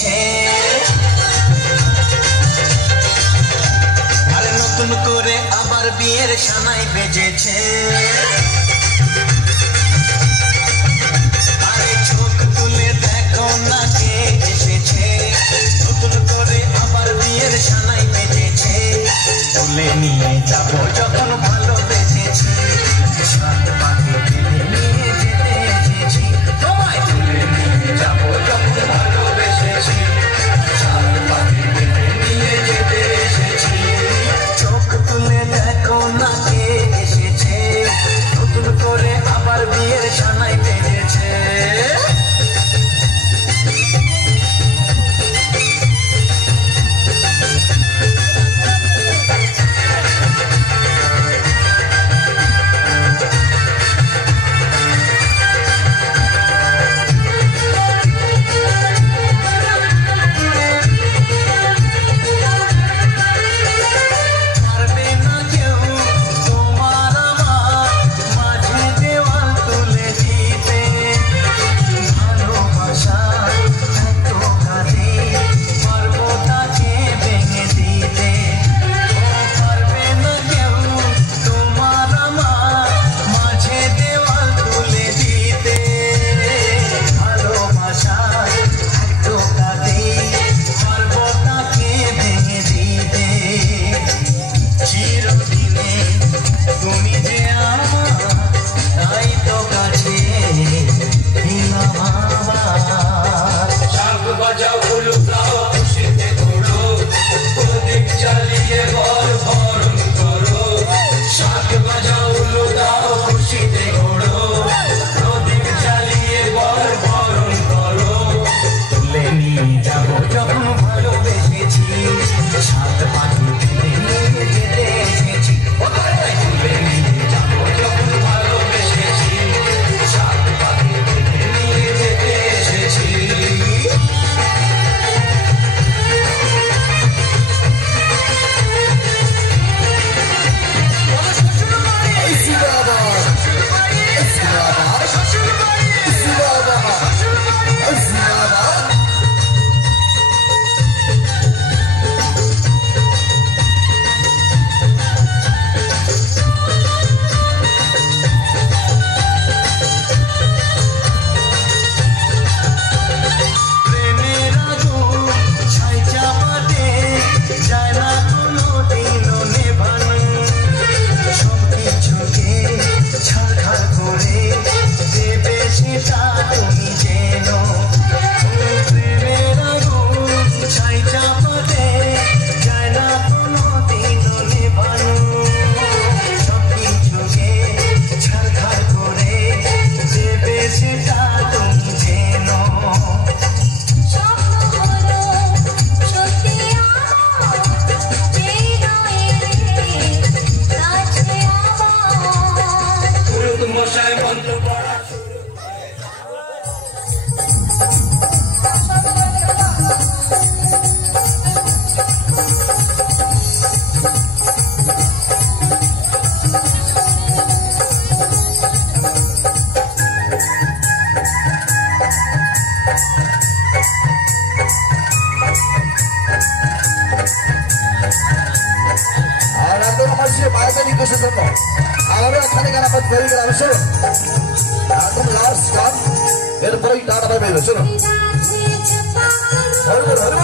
বেজেছে আরে নতুন করে আবার বিয়ের সানাই বেজেছে আরে চোখ তুলে দেখো না কে এসেছে নতুন করে আবার বিয়ের সানাই বেজেছে তুলে নিয়ে যাবো যখন ভালো বেজেছে সাত পাখি তুলে নিয়ে যেতে এসেছি তোমায় তুলে নিয়ে যাবো যখন ভালো বেজেছি সাত পাখি তুলে নিয়ে যেতে এসেছি চোখ তুলে দেখো না কে এসেছে নতুন করে আবার বিয়ের সানাই বেজেছে Terus,